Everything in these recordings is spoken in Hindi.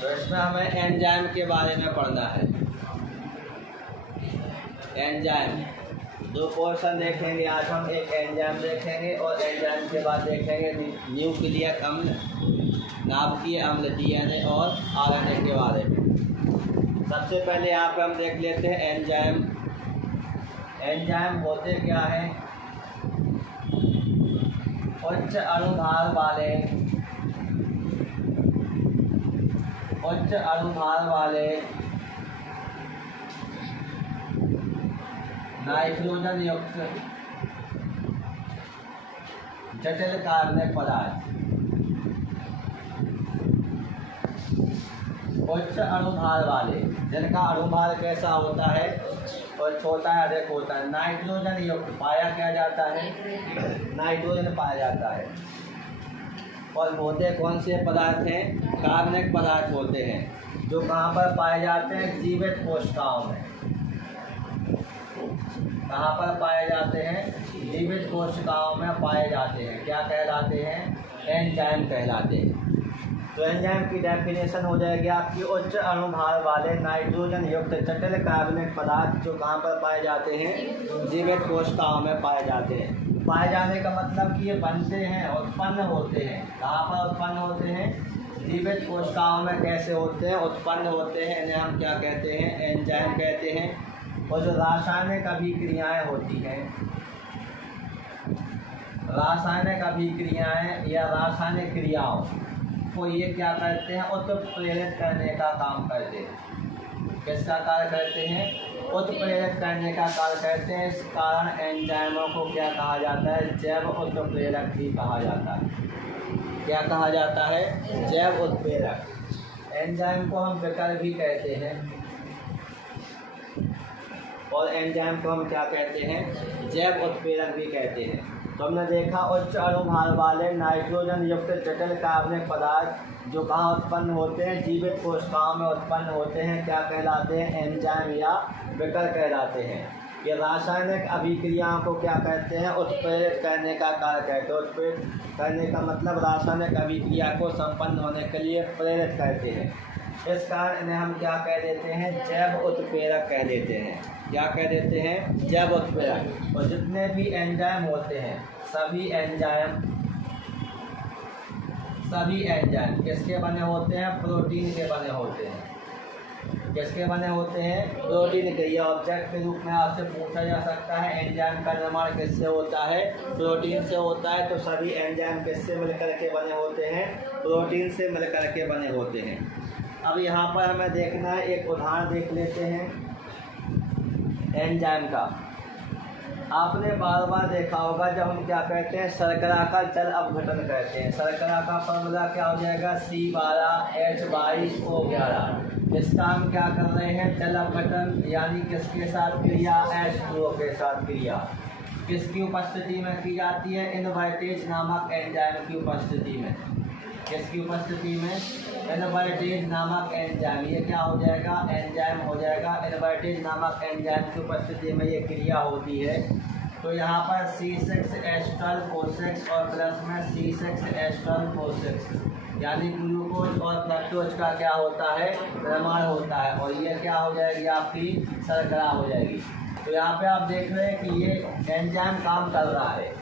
तो इसमें हमें एंजाइम के बारे में पढ़ना है। एंजाइम दो पोर्शन देखेंगे आज हम, एक एंजाइम देखेंगे और एंजाइम के बाद देखेंगे न्यूक्लियक अम्ल, नाभिकीय अम्ल DNA और RNA के बारे में। सबसे पहले यहाँ पे हम देख लेते हैं एंजाइम। एंजाइम होते क्या हैं? उच्च अणुभार वाले नाइट्रोजन युक्त जटिल कार्बनिक पदार्थ। उच्च अणुभार वाले, जिनका अणुभार कैसा होता है और छोटा है, अधिक होता है। नाइट्रोजन युक्त पाया क्या जाता है? नाइट्रोजन पाया जाता है। और होते कौन से पदार्थ हैं? कार्बनिक पदार्थ होते हैं, जो कहाँ पर पाए जाते हैं? जीवित कोशिकाओं में। कहाँ पर पाए जाते हैं? जीवित कोशिकाओं में पाए जाते हैं। क्या कहलाते हैं? एंजाइम कहलाते हैं। तो एंजाइम की डेफिनेशन हो जाएगी आपकी, उच्च अणुभार वाले नाइट्रोजन युक्त जटिल कार्बनिक पदार्थ जो कहाँ पर पाए जाते हैं? जीवित कोशिकाओं में पाए जाते हैं। पाए जाने का मतलब कि ये बनते हैं, उत्पन्न होते हैं। कहाँ पर उत्पन्न होते हैं? जीवित कोशिकाओं में। कैसे होते हैं? उत्पन्न होते हैं। इन्हें हम क्या कहते हैं? एंजाइम कहते हैं। और जो रासायनिक अभिक्रियाएँ होती हैं, रासायनिक अभिक्रियाएँ या रासायनिक क्रियाओं को ये क्या करते हैं? उत्प्रेरित करने का काम करते हैं। किसका कार्य करते हैं? उत्प्रेरित करने का कार्य करते हैं। इस कारण एंजाइमों को क्या कहा जाता है? जैव उत्प्रेरक भी कहा जाता है। क्या कहा जाता है? जैव उत्प्रेरक। एंजाइम को हम विकर भी कहते हैं और एंजाइम को हम क्या कहते हैं? जैव उत्प्रेरक भी कहते हैं। तो हमने देखा उच्च अणुभार वाले नाइट्रोजन युक्त जटिल कार्बनिक पदार्थ जो कहाँ उत्पन्न होते हैं? जीवित कोशिकाओं में उत्पन्न होते हैं। क्या कहलाते हैं? एंजाइम या विकर कहलाते हैं। ये रासायनिक अभिक्रियाओं को क्या कहते हैं? उत्प्रेरित करने का कार्य करते हैं। उत्प्रेरित करने का मतलब रासायनिक अभिक्रिया को संपन्न होने के लिए प्रेरित करते हैं। इस कारण इन्हें हम क्या कह देते हैं? जैव उत्प्रेरक कह देते हैं। क्या कह देते हैं? जैव उत्प्रेरक। और जितने भी एंजाइम होते हैं, सभी एंजाइम किसके बने होते हैं? प्रोटीन के बने होते हैं। किसके बने होते हैं? प्रोटीन के। ये ऑब्जेक्ट के रूप में आपसे पूछा जा सकता है एंजाइम का निर्माण किससे होता है? प्रोटीन से होता है। तो सभी एंजाइम किससे मिलकर के बने होते हैं? प्रोटीन से मिलकर के बने होते हैं। अब यहाँ पर हमें देखना है, एक उदाहरण देख लेते हैं एंजाइम का। आपने बार बार देखा होगा जब हम क्या कहते हैं? शर्करा का जल अपघटन करते हैं। शर्करा का फॉर्मूला क्या हो जाएगा? C12H22O11। इसका हम क्या कर रहे हैं? जल अपघटन, यानी किसके साथ क्रिया? H2O के साथ क्रिया। किसकी उपस्थिति में की जाती है? इनवर्टेज नामक एंजाइम की उपस्थिति में। किसकी उपस्थिति में? इनवर्टेज नामक एंजाइम। ये क्या हो जाएगा? एंजाइम हो जाएगा। इनवर्टेज नामक एंजाइम की उपस्थिति में ये क्रिया होती है। तो यहाँ पर C6H12O6 और प्लस में C6H12O6 यानी ग्लूकोज और फ्रक्टोज का क्या होता है? निर्माण होता है। और ये क्या हो जाएगी? आपकी शर्करा हो जाएगी। तो यहाँ पे आप देख रहे हैं कि ये एंजाइम काम कर रहा है।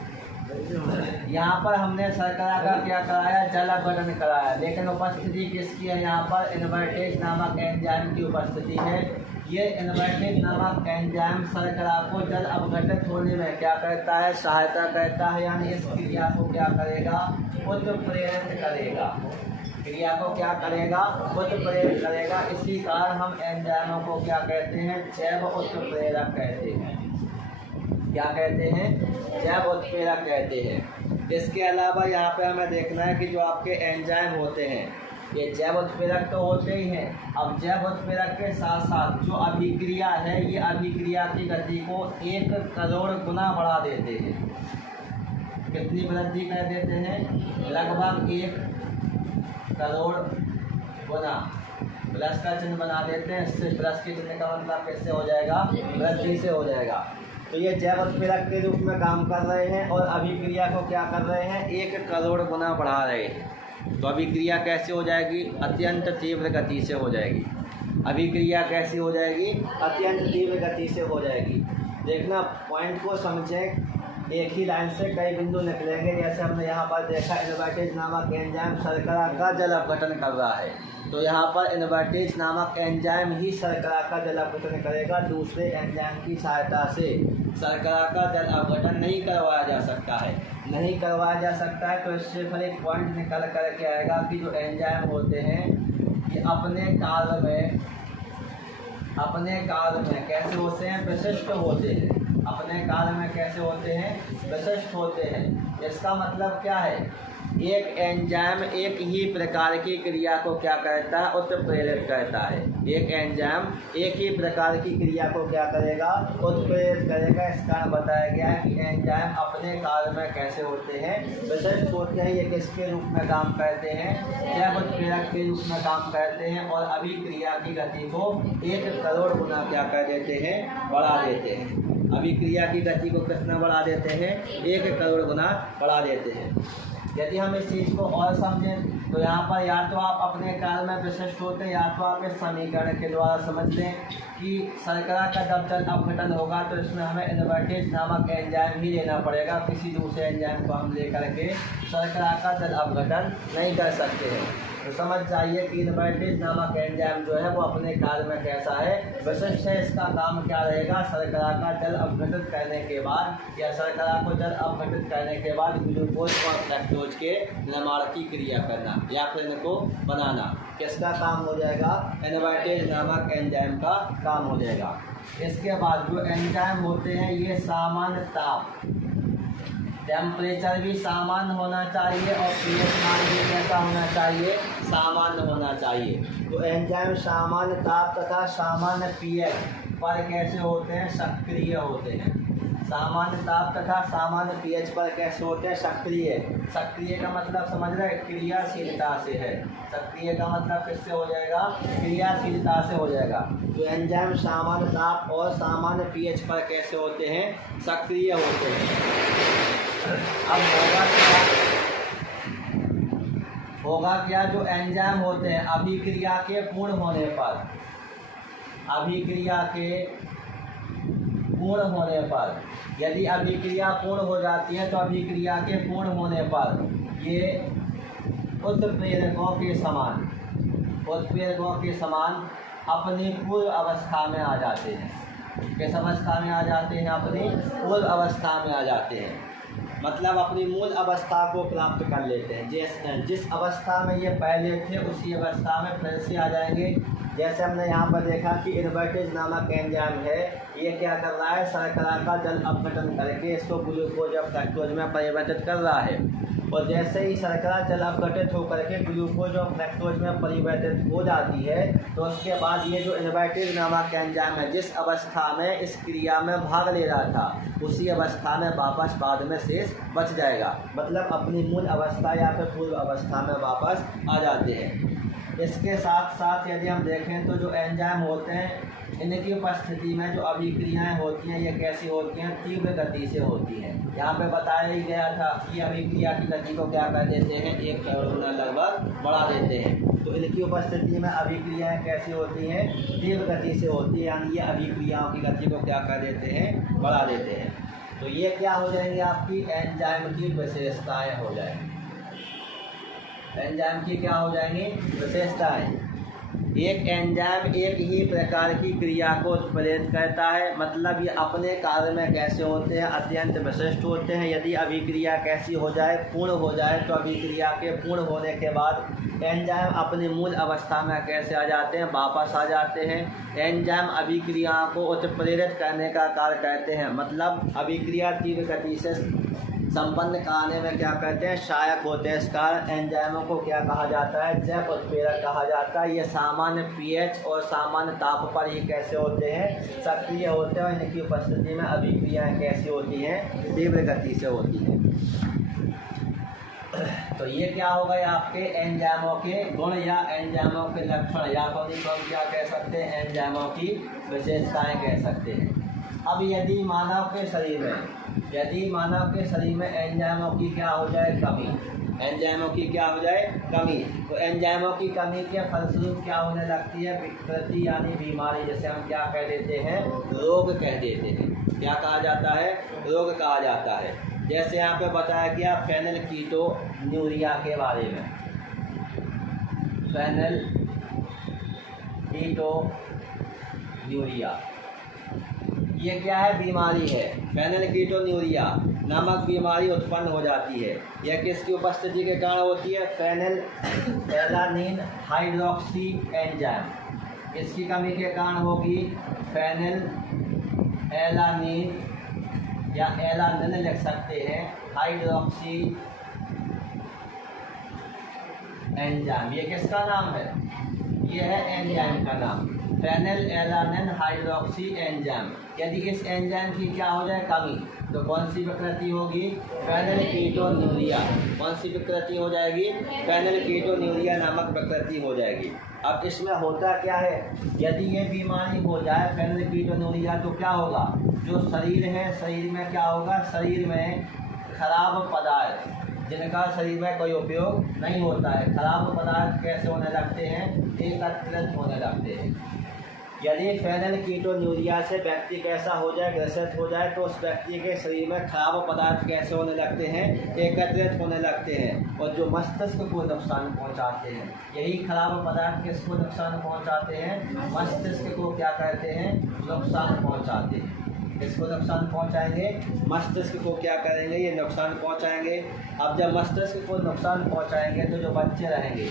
यहाँ पर हमने शर्करा का क्या कराया? जल अपघटन कराया। लेकिन उपस्थिति किसकी है? यहाँ पर इनवर्टेज नामक एंजाइम की उपस्थिति है। ये इनवर्टेज नामक एंजाइम शर्करा को जल अपघटित होने में क्या करता है? सहायता करता है। यानी इस क्रिया को क्या करेगा? उत्प्रेरित करेगा। क्रिया को क्या करेगा? उत्प्रेरित करेगा। इसी कारण हम एंजाइमों को क्या कहते हैं? जैव उत्प्रेरक कहते हैं। क्या कहते हैं? जैव उत्प्रेरक कहते हैं। इसके अलावा यहाँ पे हमें देखना है कि जो आपके एंजाइम होते हैं ये जैव उत्प्रेरक तो होते ही हैं। अब जैव उत्प्रेरक के साथ साथ जो अभिक्रिया है, ये अभिक्रिया की गति को 1 करोड़ गुना बढ़ा देते हैं। कितनी वृद्धि कर देते हैं? लगभग 1 करोड़ गुना। प्लस का चिन्ह बना देते हैं। इससे प्लस के चिन्ह का मतलब कैसे हो जाएगा? वृद्धि से हो जाएगा। तो ये जैव उत्प्रेरक के रूप में काम कर रहे हैं और अभिक्रिया को क्या कर रहे हैं? 1 करोड़ गुना बढ़ा रहे हैं। तो अभिक्रिया कैसे हो जाएगी? अत्यंत तीव्र गति से हो जाएगी। अभिक्रिया कैसी हो जाएगी? अत्यंत तीव्र गति से हो जाएगी। देखना, पॉइंट को समझें, एक ही लाइन से कई बिंदु निकलेंगे। जैसे हमने यहाँ पर देखा, इनवर्टेज नामक एंजाइम शर्करा का जल अपघटन कर रहा है, तो यहाँ पर इनवर्टेज नामक एंजाइम ही शर्करा का जल अपघटन करेगा। दूसरे एंजाइम की सहायता से शर्करा का जल अपघटन नहीं करवाया जा सकता है, नहीं करवाया जा सकता है। तो इससे फिर एक पॉइंट निकल कर के आएगा कि जो एंजाइम होते हैं ये अपने कार्य में कैसे होते हैं? विशिष्ट होते हैं। अपने कार्य में कैसे होते हैं? विशिष्ट होते हैं। इसका मतलब क्या है? एक एंजाइम एक ही प्रकार की क्रिया को क्या कहता है? उत्प्रेरित करता है। एक एंजाइम एक ही प्रकार की क्रिया को क्या करेगा? उत्प्रेरित करेगा। इस कारण बताया गया है कि एंजाइम अपने कार्य में कैसे होते हैं? विशिष्ट होते हैं। ये किसके रूप में काम करते हैं? जैव उत्प्रेरक के रूप में काम करते हैं और अभिक्रिया की गति को 1 करोड़ गुना क्या कर देते हैं? बढ़ा देते हैं। अभिक्रिया की गति को कितना बढ़ा देते हैं? 1 करोड़ गुना बढ़ा देते हैं। यदि हम इस चीज़ को और समझें तो यहाँ पर या तो आप अपने कार्य में विशिष्ट होते हैं, या तो आप इस समीकरण के द्वारा समझ लें कि शर्करा का जब जल अपघटन होगा तो इसमें हमें इनवर्टेज नामक एंजाइम ही लेना पड़ेगा। किसी दूसरे एंजाइम को हम लेकर के शर्करा का जल अपघटन नहीं कर सकते हैं। तो समझ जाइए कि इनवर्टेज नामक एंजाइम जो है वो अपने कार्य में कैसा है? विशिष्ट है। इसका काम क्या रहेगा? शर्करा का जल अपघटित करने के बाद या शर्करा को जल अपघटित करने के बाद ग्लूकोज और फ्रक्टोज के निर्माण की क्रिया करना या फिर इनको बनाना। किसका काम हो जाएगा? इनवर्टेज नामक एंजाइम का काम हो जाएगा। इसके बाद जो एंजाइम होते हैं ये सामान्य ताप, टेम्परेचर भी सामान्य होना चाहिए और पीएच मान भी कैसा होना चाहिए? सामान्य होना चाहिए। तो एंजाइम सामान्य ताप तथा सामान्य पीएच पर कैसे होते हैं? सक्रिय होते हैं। सामान्य ताप तथा सामान्य पीएच पर कैसे होते हैं? सक्रिय। सक्रिय का मतलब समझ रहे हैं? क्रियाशीलता से है। सक्रिय का मतलब किससे हो जाएगा? क्रियाशीलता से हो जाएगा। तो एंजाइम सामान्य ताप और सामान्य पीएच पर कैसे होते हैं? सक्रिय होते हैं। अब होगा क्या? जो एंजाइम होते हैं अभिक्रिया के पूर्ण होने पर, यदि अभिक्रिया पूर्ण हो जाती है तो अभिक्रिया के पूर्ण होने पर ये उत्प्रेरकों के समान अपनी पूर्व अवस्था में आ जाते हैं। किस अवस्था में आ जाते हैं? अपनी पूर्व अवस्था में आ जाते हैं। मतलब अपनी मूल अवस्था को प्राप्त कर लेते हैं। जिस अवस्था में ये पहले थे उसी अवस्था में फिर से आ जाएंगे। जैसे हमने यहाँ पर देखा कि इनवर्टेज नामक एंजाइम है, ये क्या कर रहा है? शर्करा का जल अपघटन करके इसको ग्लूकोज और फ्रक्टोज में परिवर्तित कर रहा है। और जैसे ही शर्करा जल अपघटित होकर के ग्लूकोज और फ्रक्टोज में परिवर्तित हो जाती है तो उसके बाद ये जो इनवर्टेज नामक एंजाइम है जिस अवस्था में इस क्रिया में भाग ले रहा था उसी अवस्था में वापस बाद में शेष बच जाएगा। मतलब अपनी मूल अवस्था या फिर पूर्व अवस्था में वापस आ जाते हैं। इसके साथ साथ यदि हम देखें तो जो एंजाइम होते हैं इनकी उपस्थिति में जो अभिक्रियाएं होती हैं ये कैसी होती हैं? तीव्र गति से होती हैं। यहाँ पे बताया ही गया था कि अभिक्रिया की गति को क्या कर देते हैं? 1 करोड़ गुना लगभग बढ़ा देते हैं। तो इनकी उपस्थिति में अभिक्रियाएं कैसी होती हैं? तीव्र गति से होती है। यानी ये अभिक्रियाओं की गति को क्या कर देते हैं? बढ़ा देते हैं। तो ये क्या हो जाएंगी? आपकी एंजाइम की विशेषताएँ हो जाएंगी। एंजाइम की क्या हो जाएंगी? विशेषताएँ। एक एंजाइम एक ही प्रकार की क्रिया को उत्प्रेरित करता है। मतलब ये अपने कार्य में कैसे होते हैं? अत्यंत विशिष्ट होते हैं। यदि अभिक्रिया कैसी हो जाए? पूर्ण हो जाए। तो अभिक्रिया के पूर्ण होने के बाद एंजाइम अपनी मूल अवस्था में कैसे आ जाते हैं? वापस आ जाते हैं। एंजाइम अभिक्रियाओं को उत्प्रेरित करने का कार्य करते हैं। मतलब अभिक्रिया तीव्र गति से संपन्न कराने में क्या करते हैं? सहायक होते हैं। इस कारण एंजाइमों को क्या कहा जाता है? जैव उत्प्रेरक कहा जाता है। ये सामान्य पीएच और सामान्य ताप पर ही कैसे होते हैं? सक्रिय होते हैं। और इनकी उपस्थिति में अभिक्रियाएं कैसी होती हैं? तीव्र गति से होती हैं। तो ये क्या हो गए? आपके एंजाइमों के गुण या एंजाइमों के लक्षण या तो हम क्या कह सकते हैं? एंजाइमों की विशेषताएँ कह सकते हैं। अब यदि मानव के शरीर में एंजाइमों की क्या हो जाए? कमी, एंजाइमों की क्या हो जाए, कमी। तो एंजाइमों की कमी के फलस्वरूप क्या होने लगती है, विकृति यानी बीमारी, जैसे हम क्या कह देते हैं, रोग कह देते हैं। क्या कहा जाता है, रोग कहा जाता है। जैसे यहाँ पे बताया गया फेनिलकीटोन्यूरिया के बारे में। फेनिलकीटोन्यूरिया ये क्या है, बीमारी है। फेनिलकीटोन्यूरिया नामक बीमारी उत्पन्न हो जाती है। यह किसकी उपस्थिति के कारण होती है, फेनिलएलानिन हाइड्रोक्सी एंजाइम। इसकी कमी के कारण होगी। फेनिलएलानिन या एलानिन लिख सकते हैं, हाइड्रोक्सी एंजाइम। ये किसका नाम है, ये है एंजाइम का नाम, फेनिलएलानिन हाइड्रोक्सी एंजाइम। यदि इस एंजाइम की क्या हो जाए, कमी, तो कौन सी विकृति होगी, फेनिलकीटोन्यूरिया। कौन सी विकृति हो जाएगी, फेनिलकीटोन्यूरिया नामक विकृति हो जाएगी। अब इसमें होता क्या है, यदि ये बीमारी हो जाए फेनिलकीटोन्यूरिया, तो क्या होगा, जो शरीर है, शरीर में क्या होगा, शरीर में खराब पदार्थ जिनका शरीर में कोई उपयोग नहीं होता है, खराब पदार्थ कैसे होने लगते हैं, एकत्रित होने लगते हैं। यदि फेनिलकीटोन्यूरिया से व्यक्ति कैसा हो जाए, ग्रसित हो जाए, तो उस व्यक्ति के शरीर में खराब पदार्थ कैसे होने लगते हैं, एकत्रित होने लगते हैं, और जो मस्तिष्क को नुकसान पहुंचाते हैं। यही खराब पदार्थ किसको नुकसान पहुंचाते हैं, मस्तिष्क को क्या कहते हैं, नुकसान पहुंचाते हैं। किसको नुकसान पहुंचाएंगे, मस्तिष्क को क्या करेंगे, ये नुकसान पहुंचाएंगे। अब जब मस्तिष्क को नुकसान पहुंचाएंगे तो जो बच्चे रहेंगे,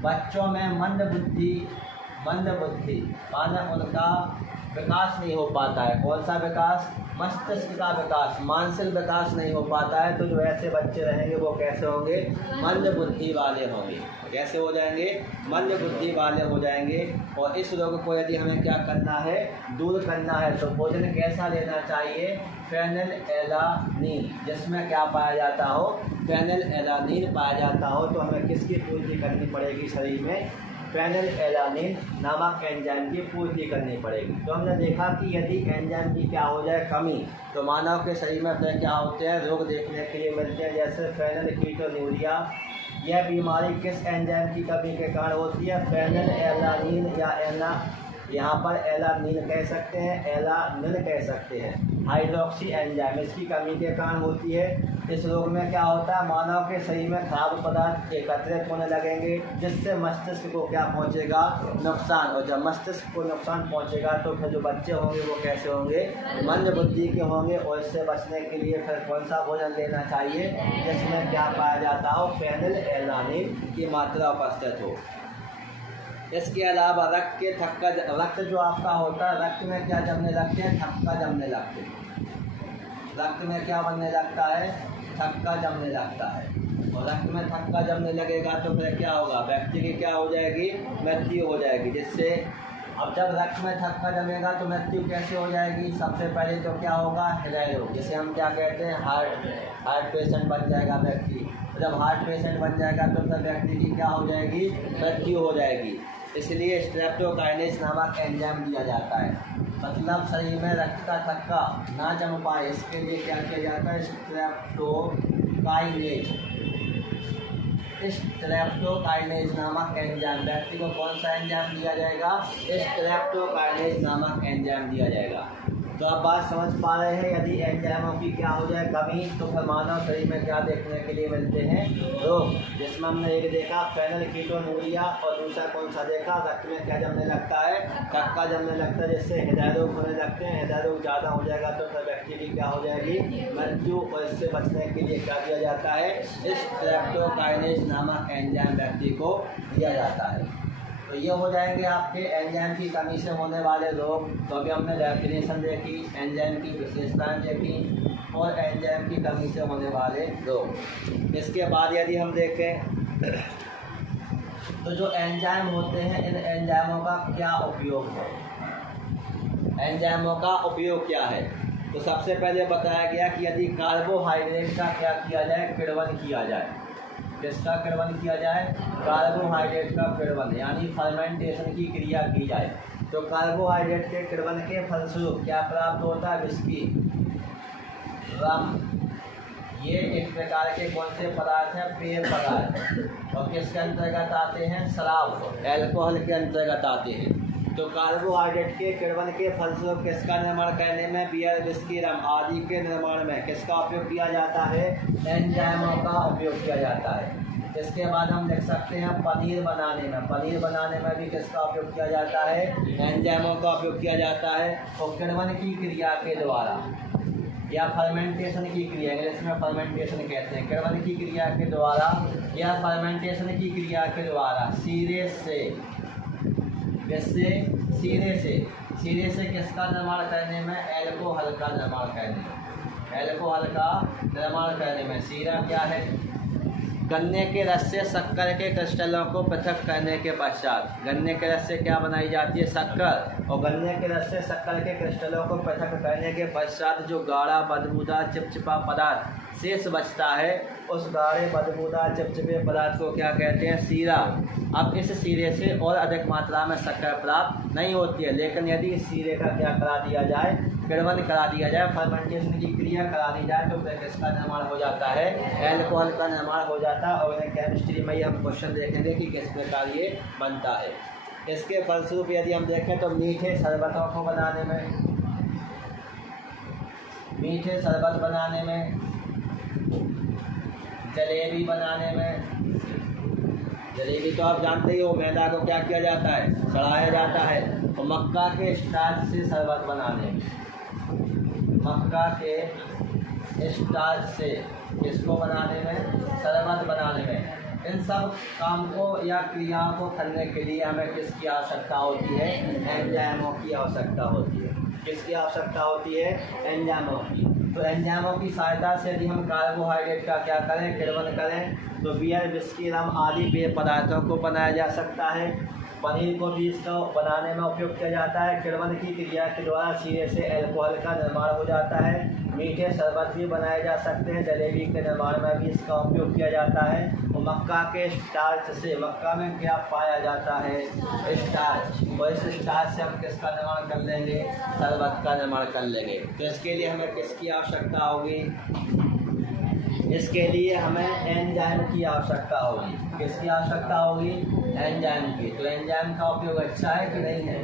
बच्चों में मंद बुद्धि माना उनका विकास नहीं हो पाता है। कौन सा विकास, मस्तिष्क का विकास, मानसिक विकास नहीं हो पाता है। तो जो ऐसे बच्चे रहेंगे वो कैसे होंगे, मंद बुद्धि वाले होंगे। कैसे हो जाएंगे, मंद बुद्धि वाले हो जाएंगे। और इस रोग को यदि हमें क्या करना है, दूर करना है, तो भोजन कैसा लेना चाहिए, फेनिलएलानिन, जिसमें क्या पाया जाता हो, फेनिलएलानिन पाया जाता हो। तो हमें किसकी पूर्ति करनी पड़ेगी, शरीर में फेनिलएलानिन नामक एंजाइम की पूर्ति करनी पड़ेगी। तो हमने देखा कि यदि एंजाइम की क्या हो जाए, कमी, तो मानव के शरीर में फिर क्या होते हैं, रोग देखने के लिए मिलते हैं। जैसे फेनिलकीटोन्यूरिया, यह बीमारी किस एंजाइम की कमी के कारण होती है, फेनिलएलानिन या यहाँ पर एलानिन कह सकते हैं, एलानिन कह सकते हैं, हाइड्रोक्सी एंजाइम, इसकी कमी के कारण होती है। इस रोग में क्या होता है, मानव के शरीर में खराब पदार्थ एकत्रित होने लगेंगे, जिससे मस्तिष्क को क्या पहुंचेगा, नुकसान। और जब मस्तिष्क को नुकसान पहुंचेगा तो फिर जो बच्चे होंगे वो कैसे होंगे, मंद बुद्धि के होंगे। और इससे बचने के लिए फिर कौन सा भोजन लेना चाहिए, जिसमें क्या पाया जाता हो, फेनिलएलानिन की मात्रा उपस्थित हो। इसके अलावा रक्त जो आपका होता है, रक्त में क्या जमने लगते हैं, थक्का जमने लगते हैं। रक्त में क्या बनने लगता है, थक्का जमने लगता है। और रक्त में थक्का जमने लगेगा तो फिर क्या होगा, व्यक्ति की क्या हो जाएगी, मृत्यु हो जाएगी। जिससे अब जब रक्त में थक्का जमेगा तो मृत्यु कैसे हो जाएगी, सबसे पहले तो क्या होगा, हृदय रोग, जिसे हम क्या कहते हैं, हार्ट पेशेंट बन जाएगा व्यक्ति। जब हार्ट पेशेंट बन जाएगा तो फिर व्यक्ति की क्या हो जाएगी, मृत्यु हो जाएगी। इसलिए स्ट्रेप्टोकाइनेज नामक एंजाइम दिया जाता है, मतलब शरीर में रक्त का थक्का ना जम पाए, इसके लिए क्या किया जाता है, स्ट्रेप्टोकाइनेज नामक एंजाइम। व्यक्ति को कौन सा एंजाइम दिया जाएगा, स्ट्रेप्टोकाइनेज नामक एंजाइम दिया जाएगा। तो आप बात समझ पा रहे हैं, यदि एंजाइमों की क्या हो जाए, कमी, तो फिर मानव शरीर में क्या देखने के लिए मिलते हैं, रोग। जिसमें हमने एक देखा फेनिलकीटोन्यूरिया, और दूसरा कौन सा देखा, रक्त में क्या जमने लगता है, थक्का जमने लगता है, जिससे हृदय रोग होने लगते हैं। हृदय रोग ज़्यादा हो जाएगा तो फिर व्यक्ति की क्या हो जाएगी, मृत्यु। और इससे बचने के लिए क्या दिया जाता है, स्ट्रेप्टोकाइनेज नामक एंजाइम व्यक्ति को दिया जाता है। तो ये हो जाएंगे आपके एंजाइम की कमी से होने वाले रोग। तो अभी हमने डेफिनेशन देखी, एंजाइम की विशेषताएं देखी और एंजाइम की कमी से होने वाले रोग। इसके बाद यदि हम देखें तो जो एंजाइम होते हैं, इन एंजाइमों का क्या उपयोग है, एंजाइमों का उपयोग क्या है। तो सबसे पहले बताया गया कि यदि कार्बोहाइड्रेट का क्या किया जाए, किण्वन किया जाए। किसका किण्वन किया जाए, कार्बोहाइड्रेट का किण्वन, यानी फर्मेंटेशन की क्रिया की जाए। तो कार्बोहाइड्रेट के किण्वन के फलस्वरूप क्या प्राप्त होता है, विस्की, रम, ये एक प्रकार के कौन से पदार्थ हैं? पेय पदार्थ। और किसके अंतर्गत आते हैं? शराब, एल्कोहल के अंतर्गत आते हैं। तो कार्बोहाइड्रेट के किण्वन के फलस्वरूप किसका निर्माण करने में? बियर, विस्की, रम आदि के निर्माण में किसका उपयोग किया जाता है? एंजाइमों का उपयोग किया जाता है। इसके बाद हम लिख सकते हैं पनीर बनाने में। पनीर बनाने में भी किसका उपयोग किया जाता है? एंजाइमों का उपयोग किया जाता है। और किण्वन की क्रिया के द्वारा या फर्मेंटेशन की क्रिया, इंग्लिश में फर्मेंटेशन कहते हैं, किण्वन की क्रिया के द्वारा या फर्मेंटेशन की क्रिया के द्वारा सीरे से किसका निर्माण करने में? एल्कोहल का निर्माण करने में। एल्कोहल का निर्माण करने में सीरा क्या है? गन्ने के रस से शक्कर के क्रिस्टलों को पृथक करने के पश्चात, गन्ने के रस से क्या बनाई जाती है? शक्कर। और गन्ने के रस से शक्कर के क्रिस्टलों को पृथक करने के पश्चात जो गाढ़ा बदबूदार चिपचिपा पदार्थ शेष बचता है, उस गाढ़े बदबूदार चिपचिपे पदार्थ को क्या कहते हैं? सीरा। अब इस सीरे से और अधिक मात्रा में शक्कर प्राप्त नहीं होती है, लेकिन यदि इस सीरे का क्या करा दिया जाए? किण्वन करा दिया जाए, फर्मेंटेशन की क्रिया करा दी जाए, तो फिर किसका निर्माण हो जाता है? एल्कोहल का निर्माण हो जाता है। और इन्हें केमिस्ट्री में ही हम क्वेश्चन देखेंगे कि किस प्रकार ये बनता है। इसके फलस्वरूप यदि हम देखें तो मीठे शरबतों को बनाने में, मीठे शरबत बनाने में, जलेबी बनाने में, जलेबी तो आप जानते ही हो, मैदा को क्या किया जाता है? सड़ाया जाता है। और मक्का के स्टार्च से शरबत बनाने में, मक्का के स्टार्च से किसको बनाने में? शरबत बनाने में। इन सब काम को या क्रियाओं को करने के लिए हमें किसकी आवश्यकता होती है? एंजाइमों की आवश्यकता होती है। किसकी आवश्यकता होती है? एंजाइमों की। तो एंजाइमों की सहायता से यदि हम कार्बोहाइड्रेट का क्या करें? किण्वन करें, तो बियर, विस्की, रम आदि पेय पदार्थों को बनाया जा सकता है। पनीर को भी इसका बनाने में उपयोग किया जाता है। किण्वन की क्रिया के द्वारा सीरे से एल्कोहल का निर्माण हो जाता है। मीठे शरबत भी बनाए जा सकते हैं। जलेबी के निर्माण में भी इसका उपयोग किया जाता है। और मक्का के स्टार्च से, मक्का में क्या पाया जाता है? स्टार्च। और इस स्टार्च से हम किसका निर्माण कर लेंगे? शरबत का निर्माण कर लेंगे। तो इसके लिए हमें किसकी आवश्यकता होगी? इसके लिए हमें एंजाइम की आवश्यकता होगी। किसकी आवश्यकता होगी? एंजाइम की। तो एंजाइम का उपयोग अच्छा है कि नहीं है?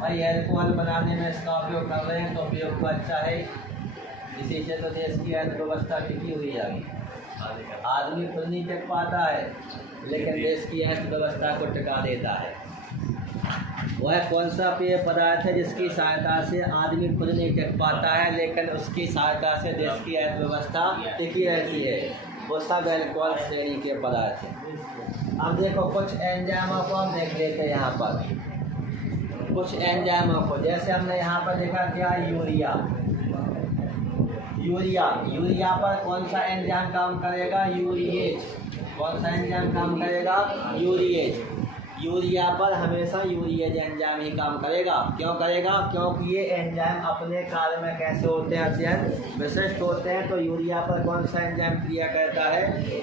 भाई एल्कोहल बनाने में इसका उपयोग कर रहे हैं, तो उपयोग तो अच्छा है। इसी से तो देश की अर्थव्यवस्था टिकी हुई है। आदमी खुद नहीं टिक पाता है, लेकिन देश की अर्थव्यवस्था को टिका देता है। वह कौन सा पेय पदार्थ है जिसकी सहायता से आदमी खुद नहीं टिक पाता है, लेकिन उसकी सहायता से देश की अर्थव्यवस्था टिकी रहती है? वो सब एल्कोहल श्रेणी के पदार्थ हैं। अब देखो कुछ एंजाइमों को हम देख लेते हैं यहाँ पर। कुछ एंजाइमों को, जैसे हमने यहाँ पर देखा क्या? यूरिया। यूरिया पर कौन सा एंजाइम काम करेगा? यूरिएज। कौन सा एंजाइम काम करेगा? यूरिएज। यूरिया पर हमेशा यूरिएज एंजाइम ही काम करेगा। क्यों करेगा? क्योंकि ये एंजाइम अपने कार्य में कैसे होते हैं? अत्यंत विशिष्ट होते हैं। तो यूरिया पर कौन सा एंजाइम क्रिया करता है?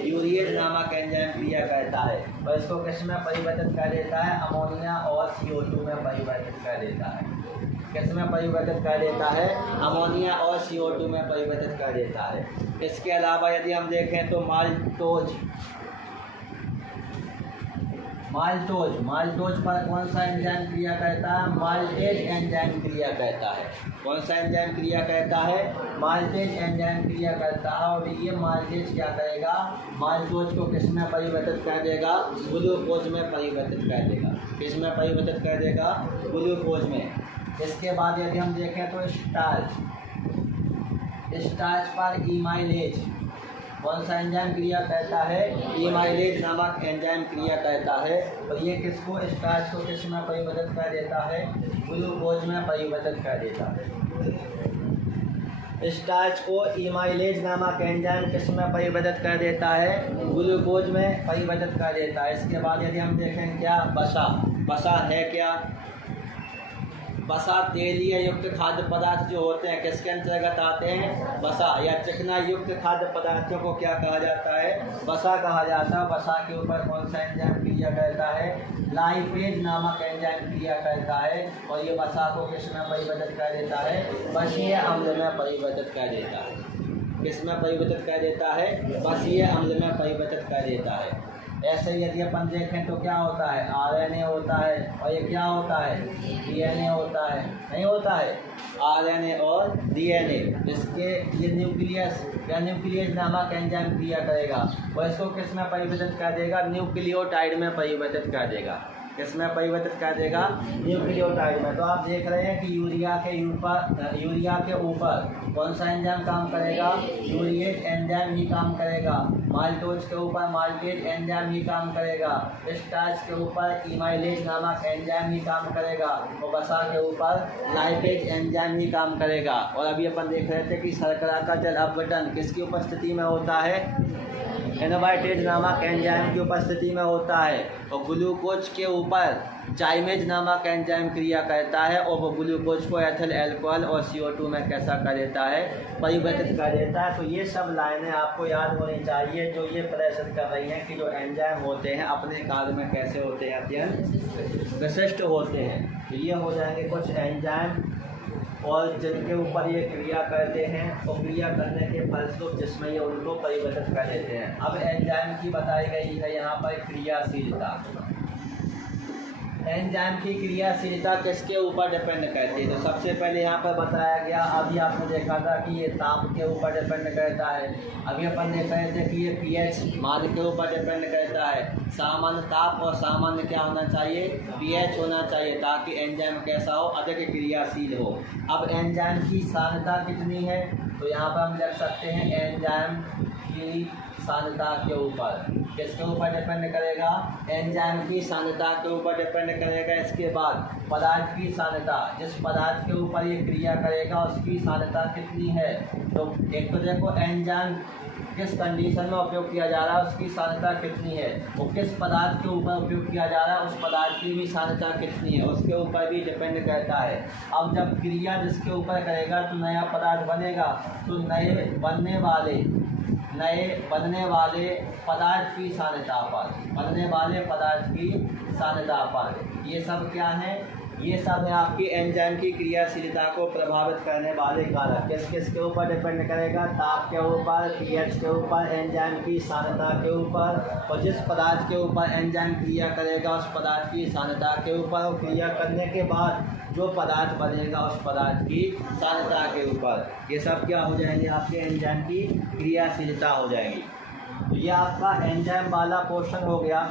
यूरिएज नामक एंजाइम क्रिया करता है। और इसको किस में परिवर्तित कर देता है? अमोनिया और CO2 में परिवर्तित कर देता है। किस में परिवर्तित कर देता है? अमोनिया और CO2 में परिवर्तित कर देता है। इसके अलावा यदि हम देखें तो माल्टोज पर कौन सा एंजाइम क्रिया करता है? माल्टेज एंजाइम क्रिया करता है। कौन सा एंजाइम क्रिया करता है? माल्टेज एंजाइम क्रिया करता है। और ये माल्टेज क्या करेगा? माल्टोज को किस में परिवर्तित कर देगा? ग्लूकोज में परिवर्तित कर देगा। किस में परिवर्तित कर देगा? ग्लूकोज में। इसके बाद यदि हम देखें तो स्टार्च पर इमाइलेज कौन सा एंजाइम क्रिया करता है? इमाइलेज नामक एंजाइम क्रिया करता है। और ये किसको? स्टार्च को किस में परिवर्तित कर देता है? ग्लूकोज में परिवर्तित कर देता है। स्टार्च को इमाइलेज नामक एंजाइम किस में परिवर्तित कर देता है? ग्लूकोज में परिवर्तित कर देता है। इसके बाद यदि हम देखें क्या? वसा है क्या? वसा तेलीय युक्त खाद्य पदार्थ जो होते हैं किसके अंतर्गत आते हैं? वसा या चिकना युक्त खाद्य पदार्थों को क्या कहा जाता है? वसा कहा जाता है। वसा के ऊपर कौन सा एंजाइम क्रिया करता है? लाइपेज नामक एंजाइम क्रिया करता है। और ये वसा को किस में परिवर्तित कर देता है? वसीय अम्ल में परिवर्तित कर देता है। किस में परिवर्तित कर देता है, बसीय अम्ल में परिवर्तित कर देता है। ऐसे ही यदि अपन देखें तो क्या होता है, RNA होता है और ये क्या होता है, DNA होता है, नहीं होता है, RNA और DNA, इसके ये न्यूक्लियस या न्यूक्लियस नामक एंजाइम क्रिया करेगा और इसको किस में परिवर्तित कर देगा, न्यूक्लियोटाइड में परिवर्तित कर देगा। किस में परिवर्तित कर देगा, न्यूक्लियोटाइड में। तो आप देख रहे हैं कि यूरिया के ऊपर कौन सा एंजाइम काम करेगा, यूरिएट एंजाइम ही काम करेगा। माल्टोज के ऊपर माल्टेज एंजाइम ही काम करेगा। स्टार्च के ऊपर इमाइलेज नामक एंजाइम ही काम करेगा और वसा के ऊपर लाइपेज एंजाइम ही काम करेगा। और अभी अपन देख रहे थे कि शर्करा का जल अपघटन किसकी उपस्थिति में होता है, एनोबाइटेज नामक एंजाइम की उपस्थिति में होता है। और ग्लूकोज के ऊपर जाइमेज नामक एंजाइम क्रिया करता है और वो ग्लूकोज को एथिल अल्कोहल और CO2 में कैसा कर देता है, परिवर्तित कर देता है। तो ये सब लाइनें आपको याद होनी चाहिए जो ये प्रदर्शित कर रही हैं कि जो एंजाइम होते हैं अपने कार्य में कैसे होते हैं, अत्यंत विशिष्ट होते हैं। तो ये हो जाएंगे कुछ एंजाइम और जिनके ऊपर ये क्रिया करते हैं और क्रिया करने के फलस्वरूप जिसमें ये उनको परिवर्तित कर देते हैं। अब एंजाइम की बताई गई है यहाँ पर क्रियाशीलता। एंजाइम की क्रियाशीलता किसके ऊपर डिपेंड करती है, तो सबसे पहले यहाँ पर बताया गया, अभी आपने देखा था कि ये ताप के ऊपर डिपेंड करता है। अभी अपन देख रहे थे कि ये pH मान के ऊपर डिपेंड करता है। सामान्य ताप और सामान्य क्या होना चाहिए, pH होना चाहिए, ताकि एंजाइम कैसा हो, अधिक क्रियाशील हो। अब एंजाइम की सांद्रता कितनी है, तो यहाँ पर हम लिख सकते हैं एंजाइम की सांद्रता के ऊपर, किसके ऊपर डिपेंड करेगा, एंजाइम की सांद्रता के ऊपर डिपेंड करेगा। इसके बाद पदार्थ की सांद्रता, जिस पदार्थ के ऊपर ये क्रिया करेगा उसकी सांद्रता कितनी है। तो एक तो देखो एंजाइम किस कंडीशन में उपयोग किया जा रहा है उसकी सांद्रता कितनी है, वो किस पदार्थ के ऊपर उपयोग किया जा रहा है उस पदार्थ की भी सांद्रता कितनी है, उसके ऊपर भी डिपेंड करता है। अब जब क्रिया जिसके ऊपर करेगा तो नया पदार्थ बनेगा, तो नए बनने वाले पदार्थ की सांद्रता पर, ये सब क्या है, ये सब है आपकी एंजाइम की क्रियाशीलता को प्रभावित करने वाले कारक। किस किस के ऊपर डिपेंड करेगा, ताप के ऊपर, pH के ऊपर, एंजाइम की सांद्रता के ऊपर, और जिस पदार्थ के ऊपर एंजाइम क्रिया करेगा उस पदार्थ की सांद्रता के ऊपर, और क्रिया करने के बाद जो पदार्थ बनेगा उस पदार्थ की सांद्रता के ऊपर। ये सब क्या हो जाएंगे, आपके एंजाइम की क्रियाशीलता हो जाएगी। तो ये आपका एंजाइम वाला पोर्शन हो गया।